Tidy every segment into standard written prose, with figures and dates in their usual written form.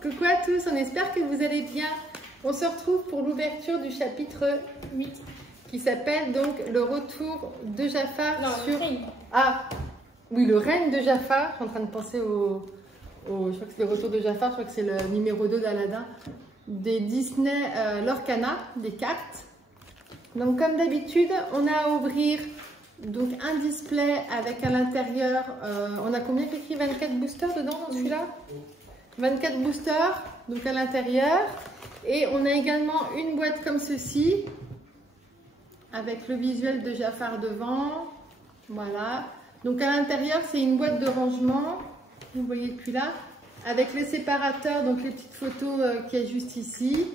coucou à tous, on espère que vous allez bien. On se retrouve pour l'ouverture du chapitre 8 qui s'appelle donc le retour de Jafar sur... Ah, oui, le règne de Jafar. Je suis en train de penser je crois que c'est le retour de Jafar, je crois que c'est le numéro 2 d'Aladin, des Disney Lorcana, des cartes. Donc comme d'habitude, on a à ouvrir donc un display avec à l'intérieur, on a combien écrit 24 boosters dedans dans celui-là? 24 boosters, donc à l'intérieur. Et on a également une boîte comme ceci, avec le visuel de Jafar devant. Voilà. Donc à l'intérieur, c'est une boîte de rangement, vous voyez depuis là, avec les séparateurs, donc les petites photos qui est juste ici.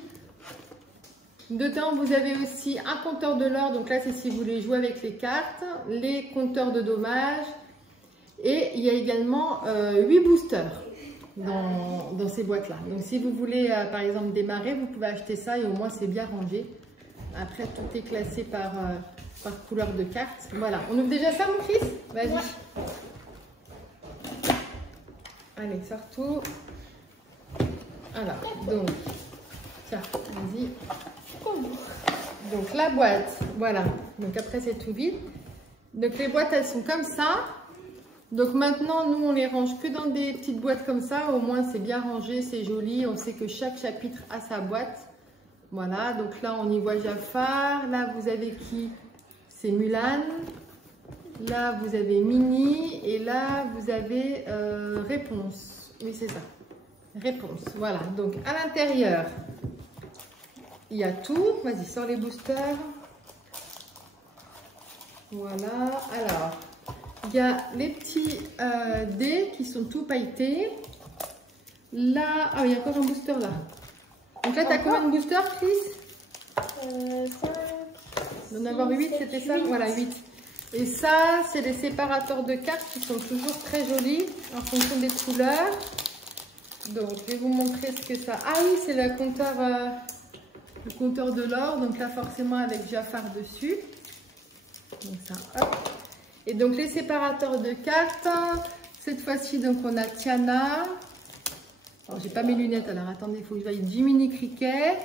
Dedans, vous avez aussi un compteur de l'or, donc là c'est si vous voulez jouer avec les cartes, les compteurs de dommages, et il y a également 8 boosters dans ces boîtes-là. Donc si vous voulez par exemple démarrer, vous pouvez acheter ça et au moins c'est bien rangé. Après tout est classé par couleur de carte. Voilà, on ouvre déjà ça mon fils? Vas-y. Ouais. Allez, sors tout. Alors, donc, tiens, vas-y. Donc la boîte, voilà. Donc après c'est tout vide. Donc les boîtes elles sont comme ça. Donc maintenant nous on les range que dans des petites boîtes comme ça. Au moins c'est bien rangé, c'est joli. On sait que chaque chapitre a sa boîte. Voilà. Donc là on y voit Jafar. Là vous avez qui? C'est Mulan. Là vous avez Minnie. Et là vous avez Réponse. Oui c'est ça. Réponse. Voilà. Donc à l'intérieur. Il y a tout. Vas-y, sors les boosters. Voilà. Alors, il y a les petits dés qui sont tout pailletés. Là, ah, il y a encore un booster là. Donc là, tu as combien de boosters, Chris? 5. Il en avoir 8, c'était ça? Voilà, 8. Et ça, c'est les séparateurs de cartes qui sont toujours très jolis en fonction des couleurs. Donc, je vais vous montrer ce que ça... Ah oui, c'est le compteur de l'or, donc là forcément avec Jafar dessus. Donc ça, hop. Et donc les séparateurs de cartes, cette fois-ci donc on a Tiana. Alors j'ai pas mes lunettes, alors attendez, il faut que je voie Jiminy Cricket.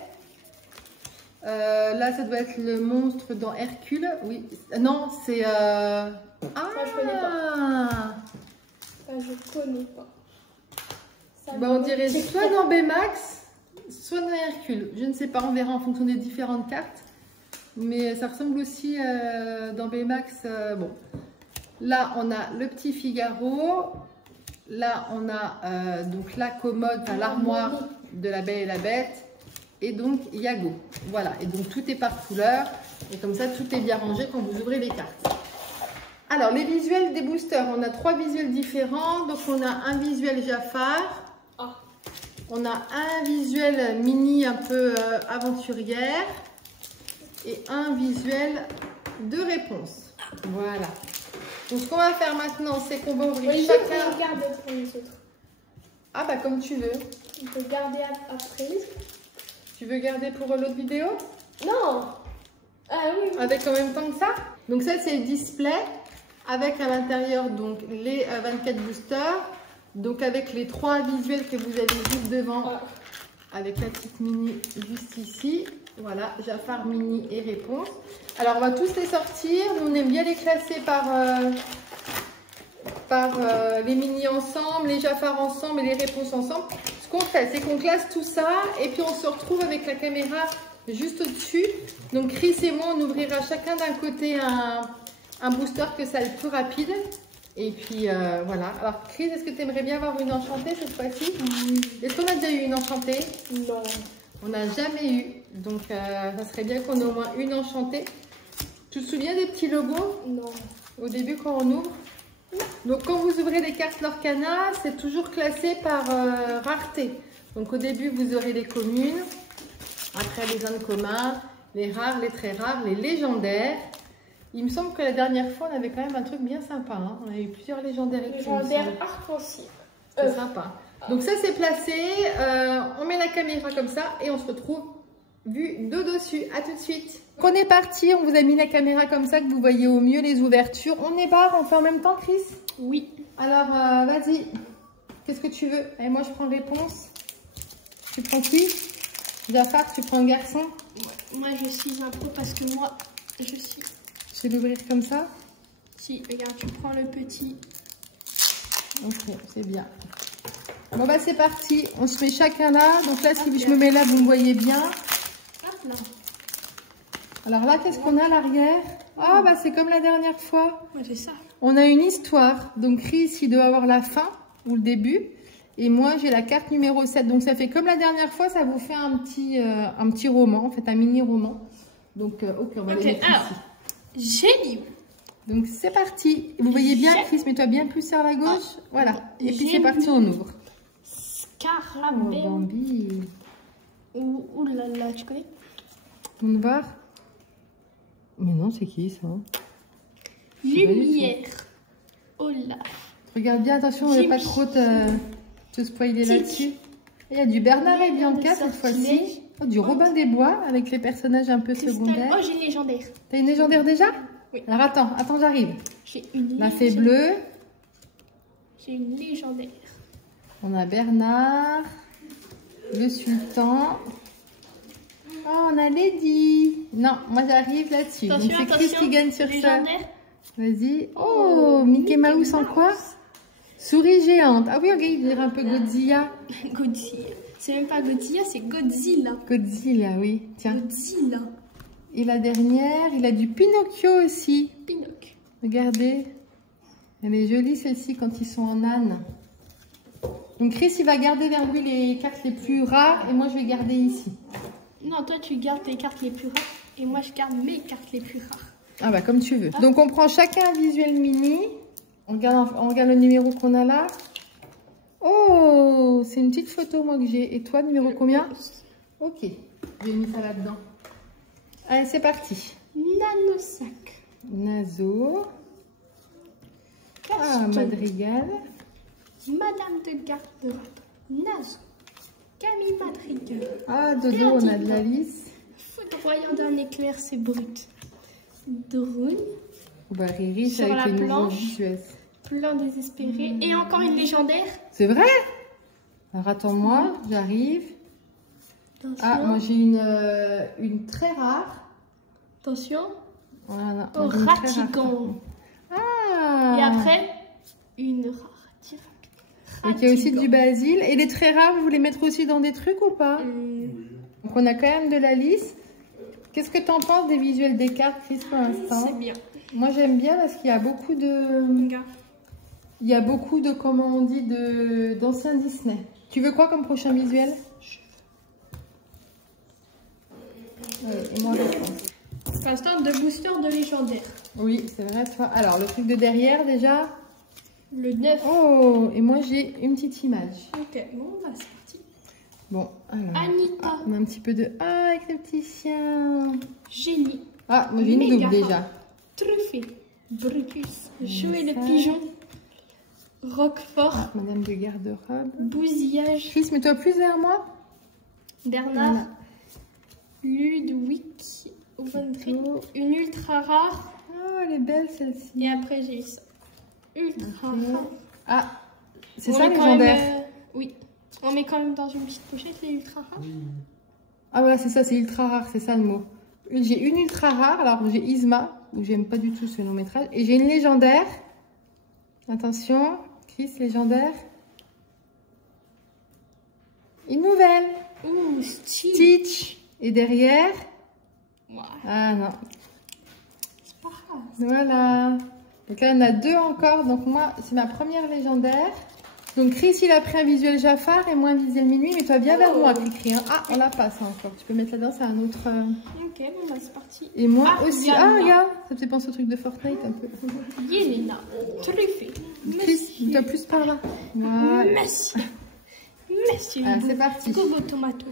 Là ça doit être le monstre dans Hercule. Oui, non c'est... Ah, ça je connais pas. Ça je connais pas. Ça bah, on dirait soit dans Baymax, soit dans Hercule, je ne sais pas, on verra en fonction des différentes cartes. Mais ça ressemble aussi dans Baymax. Bon, là on a le petit Figaro. Là on a donc la commode, enfin, l'armoire de la Belle et la Bête. Et donc Iago. Voilà, et donc tout est par couleur. Et comme ça tout est bien rangé quand vous ouvrez les cartes. Alors les visuels des boosters, on a 3 visuels différents. Donc on a un visuel Jafar. On a un visuel Minnie un peu aventurière et un visuel de Réponse. Voilà. Donc ce qu'on va faire maintenant, c'est qu'on va ouvrir chacun. On peut garder pour les autres. Ah bah comme tu veux. On peut garder après. Tu veux garder pour l'autre vidéo? Non. Ah oui. Avec en même temps que ça. Donc ça c'est le display avec à l'intérieur donc les 24 boosters. Donc avec les 3 visuels que vous avez juste devant, avec la petite Minnie juste ici, voilà, Jafar, Minnie et Réponse. Alors on va tous les sortir, nous on aime bien les classer par les Minnie ensemble, les Jafar ensemble et les Réponses ensemble. Ce qu'on fait, c'est qu'on classe tout ça et puis on se retrouve avec la caméra juste au-dessus. Donc Chris et moi, on ouvrira chacun d'un côté un booster que ça le plus rapide. Et puis voilà. Alors Chris, est-ce que tu aimerais bien avoir une enchantée cette fois-ci? Est-ce qu'on a déjà eu une enchantée? Non. On n'a jamais eu. Donc ça serait bien qu'on ait au moins une enchantée. Tu te souviens des petits logos? Non. Au début quand on ouvre? Donc quand vous ouvrez les cartes Lorcana, c'est toujours classé par rareté. Donc au début vous aurez les communes, après les incommuns, les rares, les très rares, les légendaires. Il me semble que la dernière fois, on avait quand même un truc bien sympa. Hein. On a eu plusieurs légendaires. Légendaire arc-en-ciel. C'est sympa. Donc ça, c'est placé. On met la caméra comme ça et on se retrouve vue de dessus. À tout de suite. On est parti. On vous a mis la caméra comme ça que vous voyez au mieux les ouvertures. On est barre. On fait en même temps, Chris? Oui. Alors, vas-y. Qu'est-ce que tu veux? Allez, moi, je prends Réponse. Tu prends qui? Jafar, tu prends un garçon? Ouais. Moi, je suis un pro parce que moi, je suis... Je vais l'ouvrir comme ça? Si, regarde, tu prends le petit. Ok, c'est bien. Bon bah c'est parti, on se met chacun là. Donc là, si je me mets là, vous me voyez bien. Hop là. Alors là, qu'est-ce qu'on a à l'arrière? Ah bah c'est comme la dernière fois. Ouais, c'est ça. On a une histoire. Donc Chris, il doit avoir la fin ou le début. Et moi, j'ai la carte numéro 7. Donc ça fait comme la dernière fois, ça vous fait un petit roman, en fait un mini-roman. Donc ok, on va les mettre alors, ici. Génie. Donc c'est parti. Vous voyez bien, Chris, mets-toi bien plus sur la gauche. Voilà. Et puis c'est parti, on ouvre. Scarabée. Oh, Bambi. Ouh là là, tu connais? On va voir. Mais non, c'est qui ça? Lumière. Oh là. Regarde bien, attention, on ne va pas trop te spoiler là-dessus. Il y a du Bernard et Bianca cette fois-ci. Oh, du Robin des Bois avec les personnages un peu secondaires. Oh, j'ai une légendaire. T'as une légendaire déjà? Oui. Alors attends, j'arrive. J'ai une La fée bleue. J'ai une légendaire. On a Bernard. Le sultan. Oh, on a Lady. Non, moi j'arrive là-dessus. Donc c'est Chris qui gagne sur ça. Vas-y. Oh, Mickey Mouse en quoi? Souris géante. Ah oui, ok, il dirait un peu Godzilla. Godzilla. C'est même pas Godzilla, c'est Godzilla. Godzilla, oui. Tiens. Godzilla. Et la dernière, il a du Pinocchio aussi. Pinocchio. Regardez. Elle est jolie celle-ci quand ils sont en âne. Donc Chris, il va garder vers lui les cartes les plus rares et moi je vais garder ici. Non, toi tu gardes les cartes les plus rares et moi je garde mes cartes les plus rares. Ah bah comme tu veux. Donc on prend chacun un visuel mini. On regarde le numéro qu'on a là. Oh, c'est une petite photo moi que j'ai. Et toi, numéro combien? Ok, j'ai mis ça là-dedans. Allez, c'est parti. Nanosac. Nazo. Ah, Madrigal. Madame de garde-robe. Nazo. Camille Madrigal. Ah, Dodo, on a de la lisse. Foudroyant d'un éclair, c'est brut. Drone. Bah, Riri, c'est avec les nouveaux visuels. Plein désespéré. Et encore une légendaire. C'est vrai? Alors attends-moi, j'arrive. Ah, moi j'ai une très rare. Attention. Voilà. Au Ratigan. Ah. Et après, une rare. Donc il y a aussi du basil. Et les très rares, vous voulez mettre aussi dans des trucs ou pas? Donc on a quand même de la lisse. Qu'est-ce que tu en penses des visuels des cartes, Chris, pour l'instant? C'est bien. Moi j'aime bien parce qu'il y a beaucoup de... Il y a beaucoup de, comment on dit, d'anciens Disney. Tu veux quoi comme prochain visuel? Ouais, et moi, pour l'instant, de booster de légendaire. Oui, c'est vrai, toi. Alors, le truc de derrière, déjà. Le 9. Oh, et moi, j'ai une petite image. Ok, bon, bah, c'est parti. Bon, alors. Anita. Ah, on a un petit peu de... Ah, avec le petit chien. Génie. Ah, moi, j'ai une double, déjà. Truffé. Brutus. Jouer le pigeon. Roquefort. Ah, Madame de garde-robe. Bousillage. Chris, mets-toi plus vers moi. Bernard. Voilà. Ludwig. Une ultra rare. Oh, elle est belle celle-ci. Et après, j'ai eu ça. Ultra rare. Ah, c'est ça légendaire. Oui. On met quand même dans une petite pochette les ultra rares. Ah, voilà, c'est ça, c'est ultra rare, c'est ça le mot. J'ai une ultra rare, alors j'ai Isma, où j'aime pas du tout ce long métrage. Et j'ai une légendaire. Attention. Chris, légendaire. Une nouvelle. Ouh, Stitch. Et derrière. Wow. Ah non. C'est pas grave. Voilà. Donc là, on a deux encore. Donc moi, c'est ma première légendaire. Donc Chris, il a pris un visuel Jafar et moi un visuel Minuit. Mais toi, viens vers moi, Cricri. Hein. Ah, on la passe encore. Tu peux mettre là-dedans, c'est un autre... Ok, bon bah c'est parti. Et moi aussi. Ah, regarde. Ça me fait penser au truc de Fortnite un peu. Yelena. Truffé. Chris, tu as plus par là. Voilà. Monsieur. Monsieur. Ah, c'est parti. Gogo Tomato.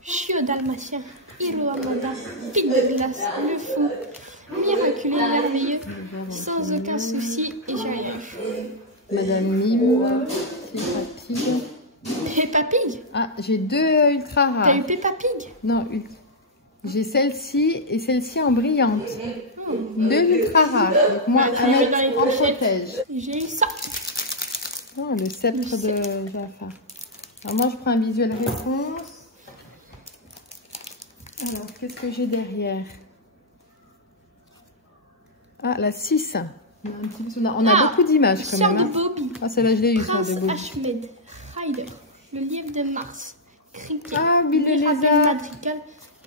Chiot dalmatien. Hiro Amanda. Pite de glace. Le fou. Miraculeux, merveilleux. Sans aucun souci. Et j'ai rien eu. Madame Mime. Peppa Pig. Peppa Pig. Ah, j'ai deux ultra rares. T'as eu Peppa Pig? Non, j'ai celle-ci et celle-ci en brillante. Deux ultra rares. Donc moi, un en protège. J'ai eu ça. Oh, le sceptre de Jafar. Alors moi, je prends un visuel réponse. Alors, qu'est-ce que j'ai derrière? Ah, la 6. On a beaucoup d'images quand Sœur même. de Bobby. Ah, celle-là, je l'ai eu, Sœur Prince de Bobby. Ahmed. Ryder. Le lièvre de Mars. Cricket. Ah, Bill le Mirabelle lézard. Madrigal.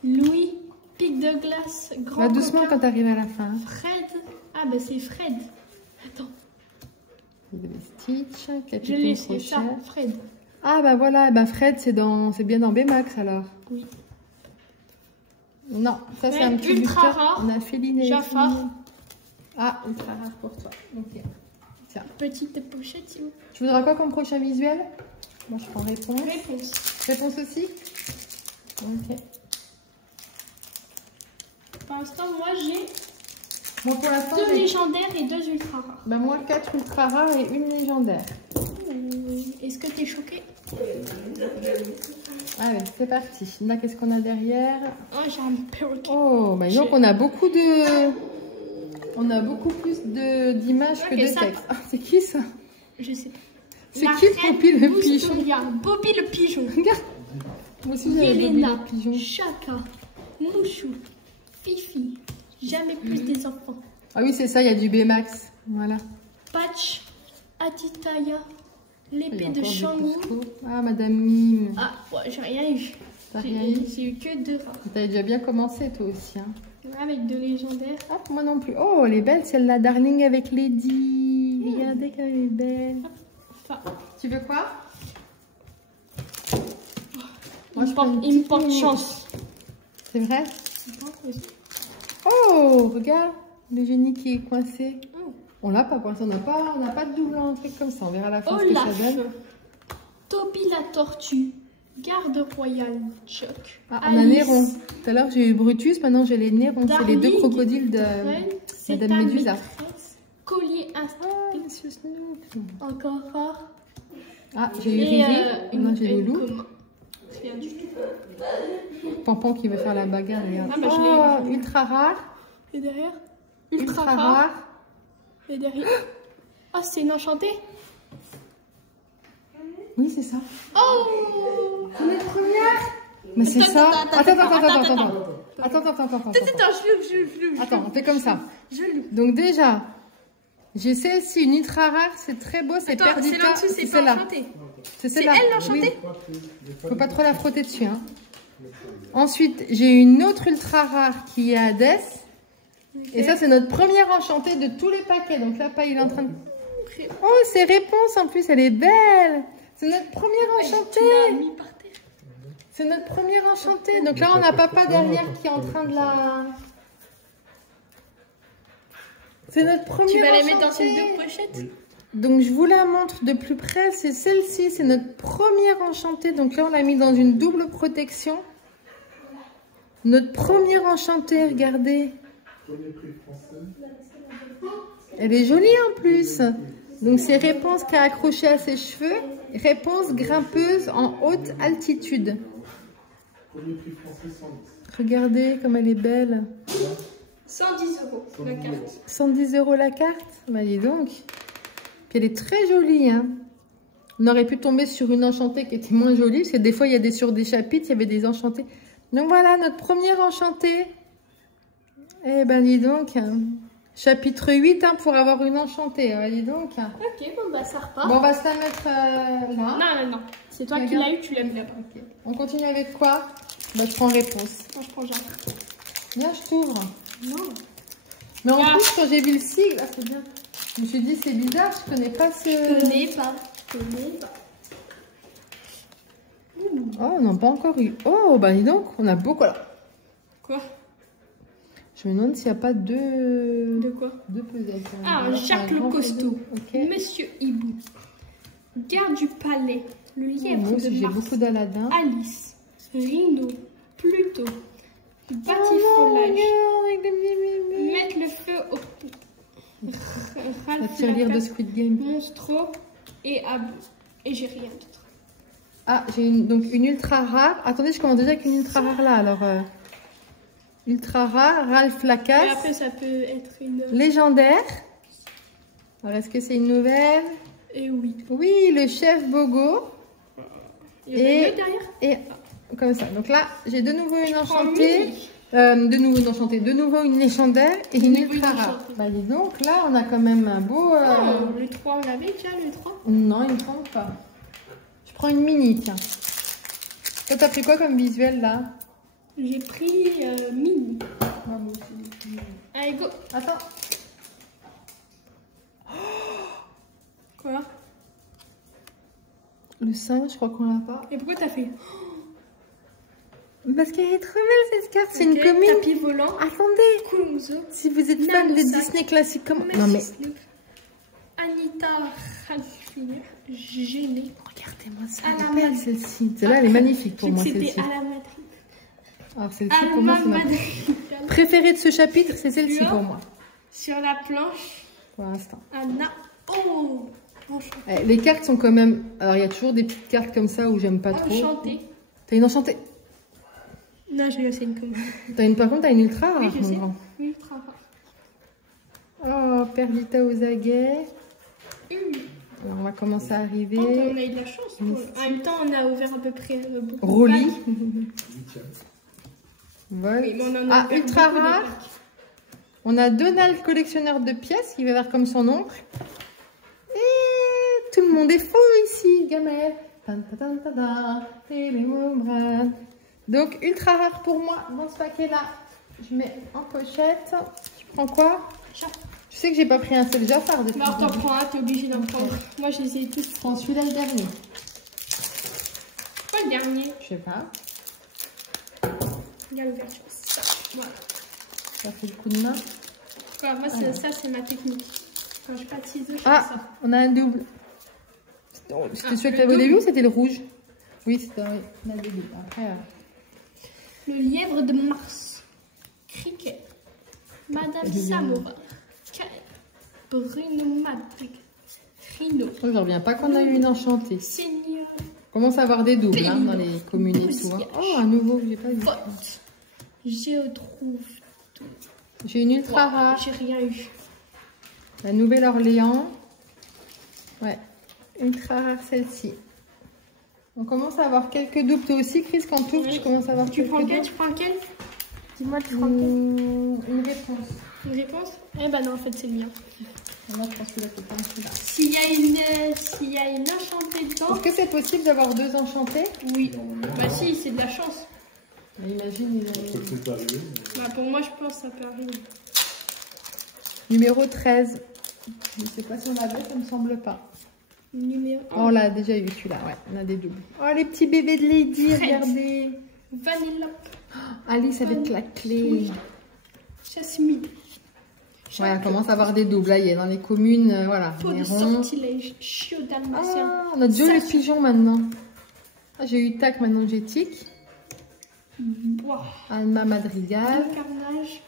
Louis. Pic de glace. Grand Va doucement coquin. quand t'arrives à la fin. Fred. Ah, ben c'est Fred. Attends. Il y avait Stitch, Je Capitaine l'ai, c'est ça. Crochet. Fred. Ah, bah voilà, bah Fred, c'est bien dans Baymax alors. Oui. Non, ça c'est Ouais, un petit ultra booster. rare. On a Féline et Jafar. Féline. Ah, ultra rare pour toi. Ok. Tiens. Petite pochette, si vous. Tu voudras quoi comme prochain visuel? Moi, je prends réponse. Réponse. Réponse aussi? Ok. Pour l'instant, moi j'ai Moi, pour l'instant, 2 j'ai... légendaires et 2 ultra rares. Bah, moi, 4 ultra rares et une légendaire. Est-ce que t'es choqué? Allez, c'est parti. Là, qu'est-ce qu'on a derrière? Oh, j'ai un perroquet. Oh, bah donc on a beaucoup de... On a beaucoup plus d'images que Ok, de ça- texte. Ah, c'est qui ça? Je sais pas. C'est La qui reine Bobby le pigeon? Boustoria. Bobby le pigeon. Regarde. Moi aussi j'avais Bobby Yelena. le pigeon. Chaka. Mouchou. Fifi. Jamais plus des enfants. Ah oui, c'est ça, il y a du Baymax. Voilà. Patch. Atitaya. Il y L'épée a de encore des Shangou. cousteaux. Ah, Madame Mime. Ah, ouais, j'ai rien eu. T'as rien eu? J'ai eu que 2 rares. T'avais déjà bien commencé toi aussi. Hein. Avec 2 légendaires. Hop, moi non plus. Oh, elle est belle celle-là, Darling avec Lady. Regardez comme elle est belle. Enfin, Tu veux quoi? il me prends une porte petite mini. chance. C'est vrai? Oh, regarde, le génie qui est coincé. On l'a pas coincé, on n'a pas de double un truc comme ça. On verra à la fin ce que ça Olaf. donne. Toby la tortue. Garde royale. Chuck. Ah, on a Néron. Tout à l'heure j'ai eu Brutus, maintenant j'ai les Nérons. C'est les deux Darling. crocodiles de Fred, c'est Madame ta Médusa. maîtresse. Collier instinct. Ah, Monsieur Snoop. Encore rare. Ah, j'ai eu Et Riri. Maintenant j'ai une Loulou. commun. Rien du tout. Pampan qui veut faire la bagarre, regarde. Ah, bah, je l'ai eu. Ultra rare. Et derrière? Ultra rare. Et derrière? Ah, c'est une enchantée? Oui, c'est ça. Oh! On est première. Mais c'est ça. Attends. Attends, on fait comme ça. Donc déjà, j'ai celle-ci, une ultra rare, c'est très beau, c'est Perdita. C'est là-dessous, c'est pas celle-là. enchanté. C'est C'est celle-là. elle l'enchantée? Oui. Faut pas trop la frotter dessus. Hein. Ensuite, j'ai une autre ultra rare qui est Hades. Et ça, c'est notre première enchantée de tous les paquets. Donc là, il est en train de... Oh, c'est réponse en plus, elle est belle. C'est notre première enchantée. Tu l'as mis par terre. C'est notre première enchantée. Donc là, on a papa derrière qui est en train de la... C'est notre première Tu vas enchantée. les mettre dans ces 2 pochettes? Oui. Donc je vous la montre de plus près. C'est celle-ci, c'est notre première enchantée. Donc là, on l'a mis dans une double protection. Notre première enchantée, regardez. Premier prix français. Elle est jolie en plus. Donc c'est Réponse qui a accroché à ses cheveux. Réponse grimpeuse en haute altitude. Premier prix français 110. Regardez comme elle est belle. 110 € la carte. 110 € la carte. Bah dis donc. Puis elle est très jolie. Hein. On aurait pu tomber sur une enchantée qui était moins jolie. Parce que des fois, il y a sur des chapitres, il y avait des enchantés. Donc voilà, notre première enchantée. Eh ben dis donc. Chapitre 8 hein, pour avoir une enchantée. Dis donc. Ok, bon bah ça repart. Bon, on va se la mettre là. Non. C'est toi qui l'as eu, tu l'as mis là-bas. Ok. On continue avec quoi? Bah, je prends réponse. Moi, je prends Jacques. Viens, je t'ouvre. Non. Mais en Ah. plus, quand j'ai vu le sigle, ah, c'est bien. Je me suis dit, c'est bizarre, je connais pas ce... Je connais pas. Oh, on n'a pas encore eu. Oh, bah dis donc, on a beaucoup là. Quoi? Je me demande s'il n'y a pas deux... De quoi? Deux puzzles. Ah, Jacques le costaud. Ok. Monsieur Hibou. Garde du palais. Le lièvre Moi aussi, de j'ai Mars. beaucoup d'Aladin. Alice. Rhino. Pluto. Oh non, Batifolage. regarde, avec des bébés. Mettre le feu au... La Ralph tirelire de Lacasse, Squid Game. Monstro et Abou. Et j'ai rien d'autre. Ah, j'ai donc une ultra rare. Attendez, je commence déjà avec une ultra rare là. Alors, ultra rare, Ralph Et Lacasse. après, ça peut être une... Légendaire. Alors, est-ce que c'est une nouvelle? Et oui. Oui, le chef Bogo. Et derrière. Et comme ça. Donc là, j'ai de nouveau une enchantée. De nouveau une légendaire et une ultra rare. Bah dis donc, là on a quand même un beau... Le 3, on l'avait déjà le 3? Non, il me semble pas. Je prends une mini, tiens. Toi, t'as pris quoi comme visuel là? J'ai pris mini. Ah, bon, Allez, go. attends. Quoi? Le 5, je crois qu'on l'a pas. Et pourquoi t'as fait? Parce qu'elle est trop belle cette carte, c'est une commune. Tapis volant. Attendez, Kunzo. si vous êtes fan de Disney classique, comment... Non mais... Anita Radcliffe, gênée. Regardez-moi ça, elle est belle celle-ci. Celle-là, elle est magnifique pour moi celle-ci. C'était à la Madrid. Alors celle-ci pour moi, c'est ma préférée de ce chapitre, c'est celle-ci pour moi. Sur la planche. Pour l'instant. Anna. Oh, les cartes sont quand même... Alors il y a toujours des petites cartes comme ça où j'aime pas trop. Enchantée. T'as une enchantée? Non, je vais c'est une commune. Par contre, t'as une ultra rare, oui, je mon sais. grand. Ultra rare. Oh, Perdita aux aguets. Alors, on va commencer à arriver. Oh, on a eu de la chance. En même temps, on a ouvert à peu près beaucoup. Rolly. Voilà. Oui, mais on en a ultra rare. On a Donald, collectionneur de pièces. Il va faire comme son oncle. Et tout le monde est fou ici, Gamel. Donc, ultra rare pour moi dans ce paquet-là. Je mets en pochette. Tu prends quoi? Je sais que j'ai pas pris un seul Jafar depuis. Alors, t'en prends un, t'es obligé d'en prendre. Moi, je les ai tous. Je prends celui-là le dernier. Quoi le dernier? Je sais pas. Il y a l'ouverture. Voilà. Ça fait le coup de main. Voilà, moi, ça, c'est ma technique. Quand je pas de ciseaux, je fais Ah, ça. on a un double. C'était celui que tu avais au début ou c'était le rouge? Oui, c'était on a des doubles. Après. Le lièvre de Mars. Cricket. Madame Samora. Bruno Madrid. Rino. Je ne reviens pas qu'on a eu une enchantée. Seigneur. On commence à avoir des doubles hein, dans les communes et tout. Hein. Oh, un nouveau, j'ai pas vu. Géotrouve. J'ai une ultra rare. J'ai rien eu. La Nouvelle-Orléans. Ouais, ultra rare celle-ci. On commence à avoir quelques doubles. Toi aussi, Chris, quand tu ouvres, tu commences à avoir quelques doubles. Tu prends quel? Dis-moi, tu prends quel? Une réponse. Une réponse? Eh ben non, en fait, c'est le mien. Moi, je pense que là, c'est pas celui-là. S'il y a une enchantée dedans. Est-ce que c'est possible d'avoir deux enchantés? Oui. Bah si, c'est de la chance. Mais imagine, Bah, pour moi, je pense que ça peut arriver. Numéro 13. Je ne sais pas si on l'avait, ça ne me semble pas. Numéro 1. On l'a déjà eu celui-là, ouais, on a des doubles. Oh, les petits bébés de Lady, regardez. Vanilla. Alice avec la clé. Jasmine. Ouais, on commence à avoir des doubles. Là, il y a dans les communes, voilà. Peau de sortilège. Chiot dalmatien. Ah, on a déjà le pigeon maintenant. Ah, j'ai eu tac, maintenant j'ai tic. Bois. Alma Madrigal. Carnage.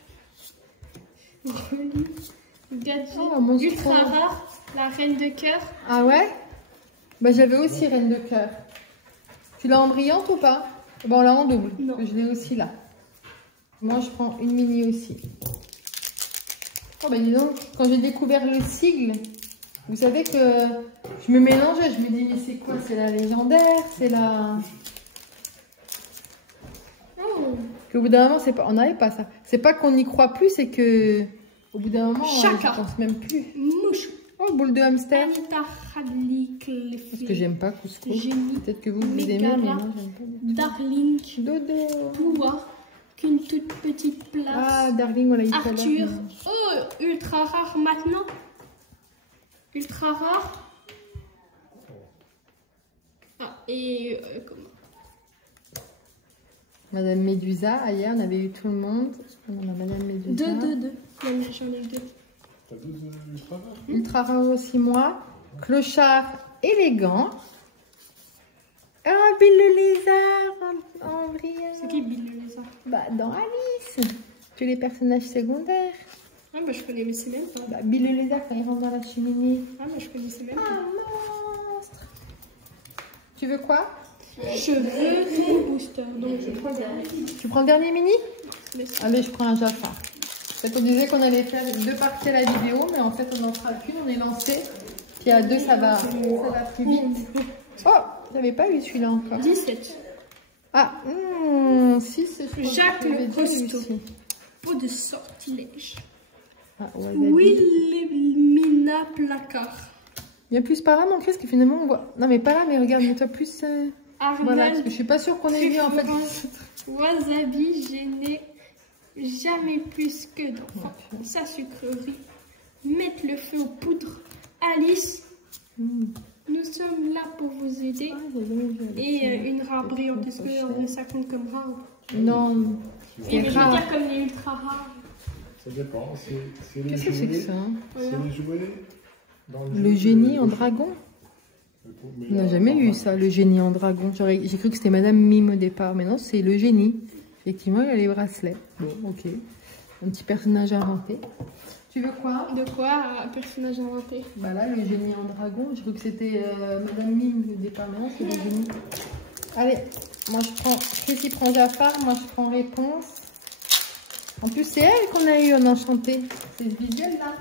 Relis. Gadget. Oh, ultra rare. La reine de cœur. Ah ouais? Bah, j'avais aussi reine de cœur. Tu l'as en brillante ou pas? Bon, on l'a en double. Non. Je l'ai aussi là. Moi, je prends une mini aussi. Oh, bah dis donc, quand j'ai découvert le sigle, vous savez que je me mélangeais. Je me dis, mais c'est quoi? C'est la légendaire? C'est la... Oh. Qu'au bout d'un moment, c'est pas... on n'avait pas ça. C'est pas qu'on n'y croit plus, c'est que au bout d'un moment, on ne pense même plus. Mouche. Oh, boule de hamster. Anita Radcliffe. Parce que j'aime pas couscous. Génie. Peut-être que vous aimez, mais moi, j'aime pas. Darling. Dodo. Pouvoir. Qu'une toute petite place. Ah, Darling, on l'a eu tout à l'heure. Arthur. Oh, ultra rare maintenant. Ultra rare. Ah, et comment? Madame Médusa, hier, on avait eu tout le monde. On a Madame Médusa. Deux. J'en ai eu deux. T'as deux ultra rares? Ultra rare aussi, moi. Clochard élégant. Ah, Bill le lézard en brillant. C'est qui Bill le lézard? Bah, dans Alice. Tous les personnages secondaires. Ah, bah je connaissais même pas. Bah, Bill le lézard quand il rentre dans la cheminée. Ah, bah je connaissais même Ah, pas. monstre. Tu veux quoi? Je veux mon booster. Donc je prends le dernier. Tu prends le dernier mini? Laisse. Allez, je prends un Jafar. En fait, on disait qu'on allait faire 2 parties à la vidéo, mais en fait, on n'en fera qu'une. On est lancé. Puis à 2, ça va plus vite. Oh, J'avais pas eu celui-là encore. 17. Ah, 6. Jacques le Costaud. Peau de sortilège. Ah, ouais, Wilhelmina Placard. il y a plus par là, mon Chris, que finalement on voit. Non, mais pas là, mais regarde, mets-toi plus. Arnold. Voilà, parce que je suis pas sûre qu'on ait vu en fait. Wasabi, je n'ai jamais plus que d'enfants. Sa sucrerie. Mettre le feu aux poudres. Alice. Nous sommes là pour vous aider. Et une rare brillante. Est-ce que ça compte comme rare? Non, Et mais je veux dire comme les ultra rares. Ça dépend. C'est les qu'est-ce que c'est que jouets. ça? C'est les jouets. Dans Le jeu, génie en dragon? Mais On n'a là, jamais eu ça, le génie en dragon. J'ai cru que c'était Madame Mime au départ, mais non, c'est le génie. Effectivement, il a les bracelets. Bon, ok. Un petit personnage inventé. Tu veux quoi? De quoi un personnage inventé? Bah là, le génie en dragon. J'ai cru que c'était Madame Mime au départ, mais non, c'est le génie. Allez, moi je prends. Chris il prend Jafar, moi je prends Réponse. En plus, c'est elle qu'on a eu en enchanté. C'est ce visuel là.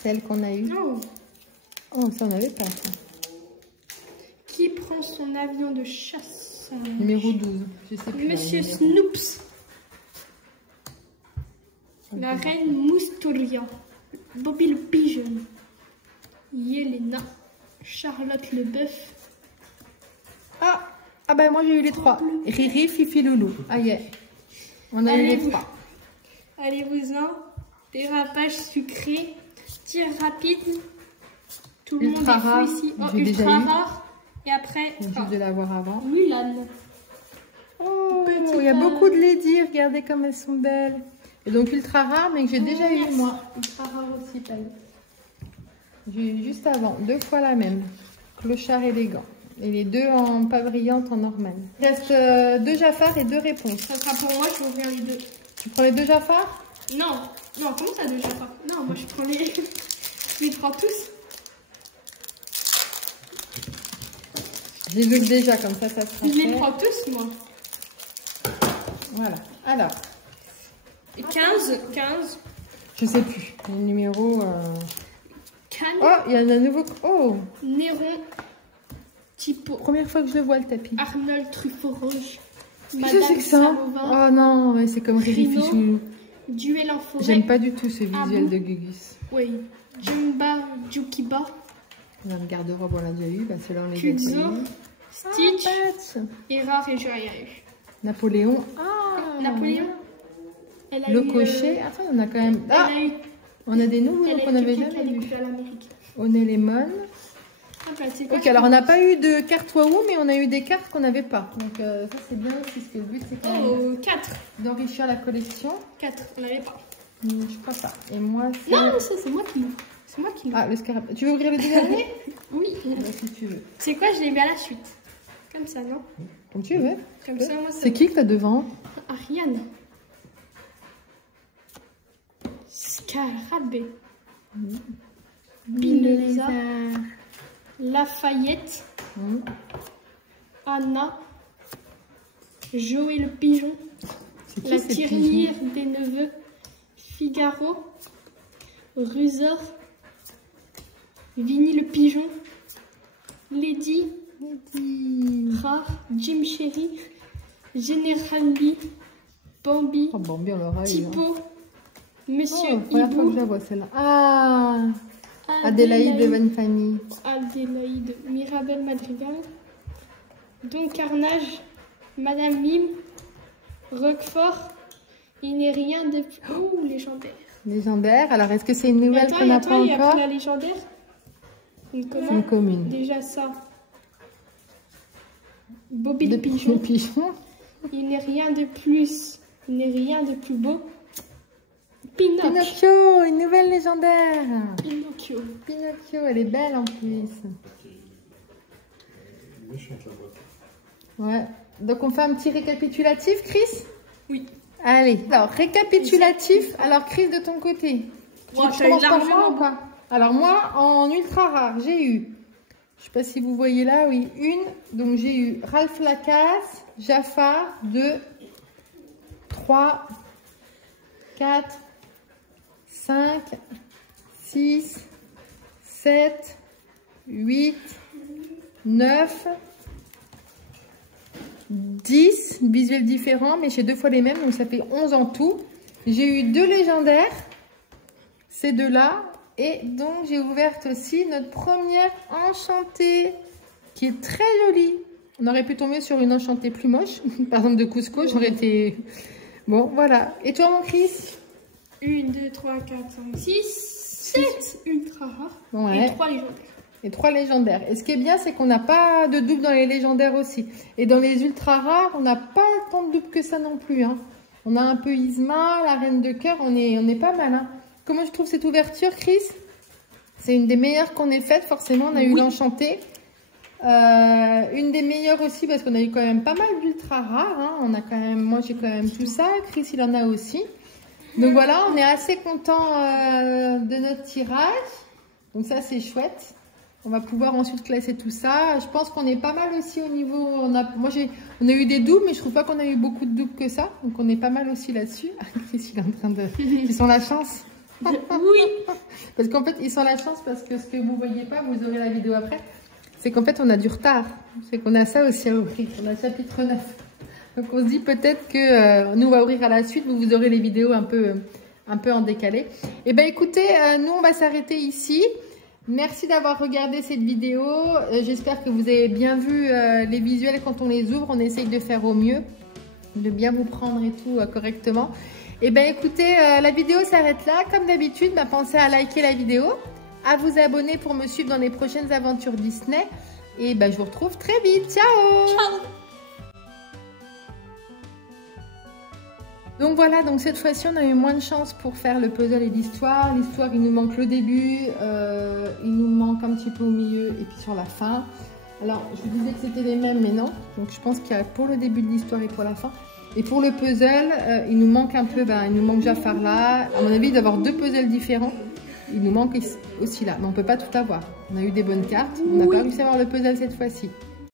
C'est elle qu'on a eu. Oh. Oh, ça on n'avait pas ça. Qui prend son avion de chasse? Numéro 12. Je sais plus. Monsieur Snoops. La reine Moustoria. Bobby le pigeon. Yelena. Charlotte le bœuf. Ah bah moi j'ai eu les 3. Riri, Fifi, Loulou. Ah yeah. On a eu les 3. Allez-vous-en. Dérapage sucré. Tir rapide. Tout le Ultra monde est rare. fou ici. Oh, J'ai déjà ultra eu. rare. Et après, Je viens juste de l'avoir avant. Mulan. Oh, Petit il y a âne. beaucoup de lady. Regardez comme elles sont belles. Et donc ultra rare, mais que j'ai déjà eu moi. Ultra rare aussi, pareil. J'ai eu juste avant. 2 fois la même. Clochard élégant. Et les 2 en pas brillante en normal. Il reste 2 Jafar et 2 réponses. Ça sera pour moi, je vais ouvrir les 2. Tu prends les 2 Jafar? Non, non, comment ça déjà pas? Non, moi je prends les... Je les prends tous. Je les ouvre déjà, comme ça sera Je les fait. prends tous, moi. Voilà. Alors, Et 15, 15. je sais plus. Les numéros... Cannes, Oh, il y en a un nouveau... Oh, Néron, Tipo, première fois que je le vois, le tapis. Arnold Truffaut-Roche, Qu'est-ce que c'est que ça? Saint-Mauvin, Oh non, ouais, c'est comme Riri Rhino. Fichou. Duel en forêt. J'aime pas du tout ce visuel Abou. de Gugus. Oui. Jumba, Jukiba, Dans le garde-robe, on l'a déjà eu. Bah, c'est là, on les a Kuzo, déjà eu. Stitch, Patch. Erard et Joya. Napoléon. Ah, Napoléon. Elle a Le eu, cocher. Attends, on a quand même... Elle Ah, a eu, on a des nouveaux elle a qu'on eu avait quelqu'un qui a jamais vus. découvert l'Amérique. Onélémon. Hop là, c'est quoi, Ok, je alors on pense n'a pas eu de carte Wahoo, mais on a eu des cartes qu'on n'avait pas. Donc ça c'est bien, puisque le but c'est quand même Oh, 4. d'enrichir la collection. 4, on n'avait pas. Je crois pas. Et moi c'est... Non, ça c'est moi qui l'ai. C'est moi qui l'ai. Ah, le scarabée. Tu veux ouvrir le dernier? Oui. Si tu veux. C'est quoi, je l'ai mis à la suite. Comme ça, non? Comme tu veux. Comme ça, moi, C'est qui que t'as devant? Ariane. Scarabée. Pinelza. Lafayette. Anna. Joël le pigeon. C'est qui La ces tirelire pigeons? des neveux. Figaro. Rusor. Vinny le pigeon. Lady. Rare. Jim Sherry. Général Lee. Bambi. Oh bon, bien on l'aura eu. Hein. Tipo. Monsieur Oh, première fois que je Hibou. la vois celle-là. Ah, Adélaïde de Van Fanny. Adélaïde. Mirabel Madrigal. Don Carnage. Madame Mime. Roquefort. Il n'est rien de plus... Oh, légendaire. Légendaire. Alors est-ce que c'est une Et nouvelle attends, qu'on n'a pas il y a encore? pas la légendaire. Une C'est une commande. commune. Déjà ça. Bobby le Le pigeon. pigeon. Il n'est rien de plus. Il n'est rien de plus beau. Pinocchio. Pinocchio, une nouvelle légendaire. Pinocchio. Pinocchio, elle est belle en plus. Méchante la boîte. Ouais. Donc on fait un petit récapitulatif, Chris? Oui. Allez. Alors, récapitulatif. Alors, Chris, de ton côté. Wow, Tu t'as eu commences par largement moi ou pas? Alors, moi, en ultra rare, j'ai eu... Je sais pas si vous voyez là, oui. Donc, j'ai eu Ralph Lacasse, Jafar, 2, 3, 4, 5, 6, 7, 8, 9, 10 visuels différents, mais j'ai 2 fois les mêmes, donc ça fait 11 en tout. J'ai eu 2 légendaires, ces deux-là, et donc j'ai ouvert aussi notre première enchantée, qui est très jolie. On aurait pu tomber sur une enchantée plus moche, par exemple de Cusco, j'aurais été... Bon, voilà. Et toi, mon Chris? 1, 2, 3, 4, 5, 6, 7 ultra rares ouais. Et 3 légendaires. Et 3 légendaires. Et ce qui est bien, c'est qu'on n'a pas de double dans les légendaires aussi. Et dans les ultra rares, on n'a pas tant de doubles que ça non plus. Hein. On a un peu Yzma, la reine de cœur, on est pas mal. Hein. Comment je trouve cette ouverture, Chris? C'est une des meilleures qu'on ait faites, forcément. On a eu l'enchantée. Une des meilleures aussi, parce qu'on a eu quand même pas mal d'ultra rares. Hein. On a quand même, moi, j'ai quand même tout ça. Chris, il en a aussi. Donc voilà, on est assez content de notre tirage. Donc ça, c'est chouette. On va pouvoir ensuite classer tout ça. Je pense qu'on est pas mal aussi au niveau... on a eu des doubles, mais je trouve pas qu'on a eu beaucoup de doubles que ça. Donc on est pas mal aussi là-dessus. Chris, il est en train de... Ils sont la chance. Oui. Parce qu'en fait, ils sont la chance parce que ce que vous voyez pas, vous aurez la vidéo après. C'est qu'en fait, on a du retard. C'est qu'on a ça aussi à ouvrir. On a le chapitre 9. Donc on se dit peut-être que nous, on va ouvrir à la suite. Vous aurez les vidéos un peu en décalé. Et ben écoutez, nous, on va s'arrêter ici. Merci d'avoir regardé cette vidéo. J'espère que vous avez bien vu les visuels quand on les ouvre. On essaye de faire au mieux, de bien vous prendre et tout correctement. Et ben écoutez, la vidéo s'arrête là. Comme d'habitude, pensez à liker la vidéo, à vous abonner pour me suivre dans les prochaines aventures Disney. Et je vous retrouve très vite. Ciao! Ciao! Donc voilà, donc cette fois-ci, on a eu moins de chance pour faire le puzzle et l'histoire. L'histoire, il nous manque le début, il nous manque un petit peu au milieu et puis sur la fin. Alors, je vous disais que c'était les mêmes, mais non. Donc je pense qu'il y a pour le début de l'histoire et pour la fin. Et pour le puzzle, il nous manque un peu, il nous manque Jafar là. À mon avis, il doit y avoir 2 puzzles différents. Il nous manque aussi là, mais on ne peut pas tout avoir. On a eu des bonnes cartes, on n'a pas réussi à avoir le puzzle cette fois-ci.